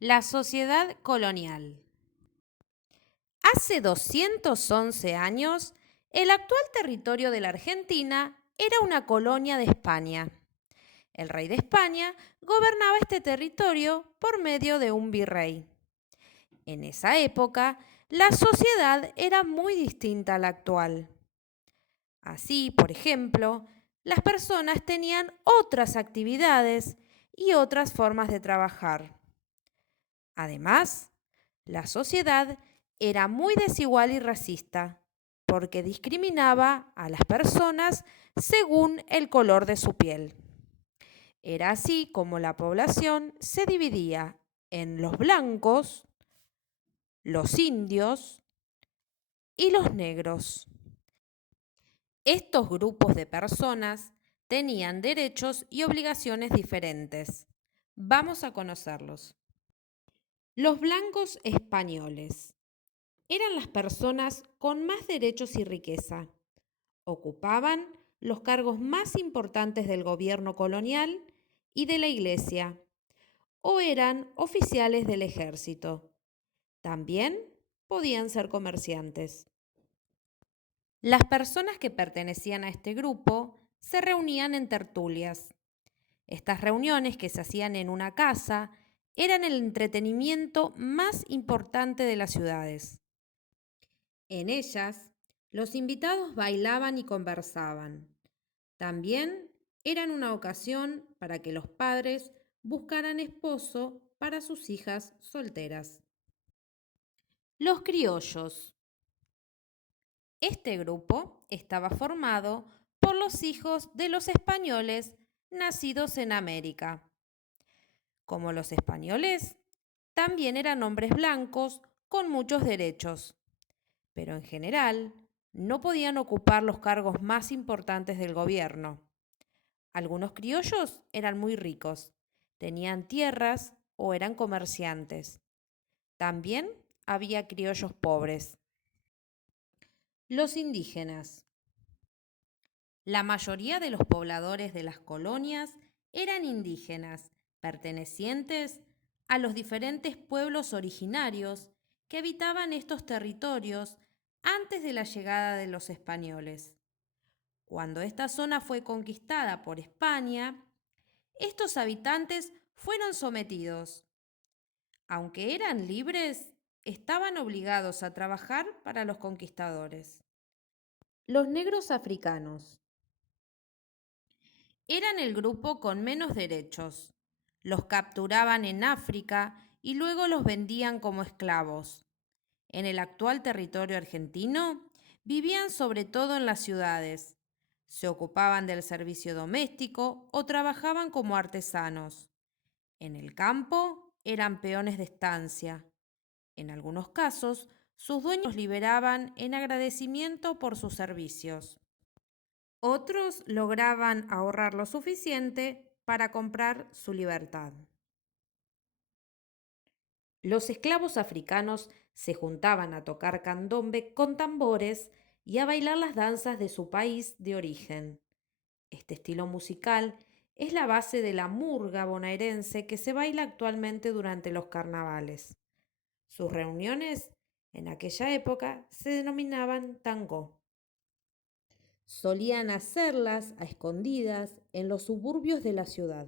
La sociedad colonial. Hace 211 años, el actual territorio de la Argentina era una colonia de España. El rey de España gobernaba este territorio por medio de un virrey. En esa época, la sociedad era muy distinta a la actual. Así, por ejemplo, las personas tenían otras actividades y otras formas de trabajar. Además, la sociedad era muy desigual y racista porque discriminaba a las personas según el color de su piel. Era así como la población se dividía en los blancos, los indios y los negros. Estos grupos de personas tenían derechos y obligaciones diferentes. Vamos a conocerlos. Los blancos españoles eran las personas con más derechos y riqueza. Ocupaban los cargos más importantes del gobierno colonial y de la iglesia, o eran oficiales del ejército. También podían ser comerciantes. Las personas que pertenecían a este grupo se reunían en tertulias. Estas reuniones, que se hacían en una casa, eran el entretenimiento más importante de las ciudades. En ellas, los invitados bailaban y conversaban. También eran una ocasión para que los padres buscaran esposo para sus hijas solteras. Los criollos. Este grupo estaba formado por los hijos de los españoles nacidos en América. Como los españoles, también eran hombres blancos con muchos derechos, pero en general no podían ocupar los cargos más importantes del gobierno. Algunos criollos eran muy ricos, tenían tierras o eran comerciantes. También había criollos pobres. Los indígenas. La mayoría de los pobladores de las colonias eran indígenas, pertenecientes a los diferentes pueblos originarios que habitaban estos territorios antes de la llegada de los españoles. Cuando esta zona fue conquistada por España, estos habitantes fueron sometidos. Aunque eran libres, estaban obligados a trabajar para los conquistadores. Los negros africanos eran el grupo con menos derechos. Los capturaban en África y luego los vendían como esclavos. En el actual territorio argentino, vivían sobre todo en las ciudades. Se ocupaban del servicio doméstico o trabajaban como artesanos. En el campo, eran peones de estancia. En algunos casos, sus dueños los liberaban en agradecimiento por sus servicios. Otros lograban ahorrar lo suficiente para comprar su libertad. Los esclavos africanos se juntaban a tocar candombe con tambores y a bailar las danzas de su país de origen. Este estilo musical es la base de la murga bonaerense que se baila actualmente durante los carnavales. Sus reuniones en aquella época se denominaban tangó. Solían hacerlas a escondidas en los suburbios de la ciudad.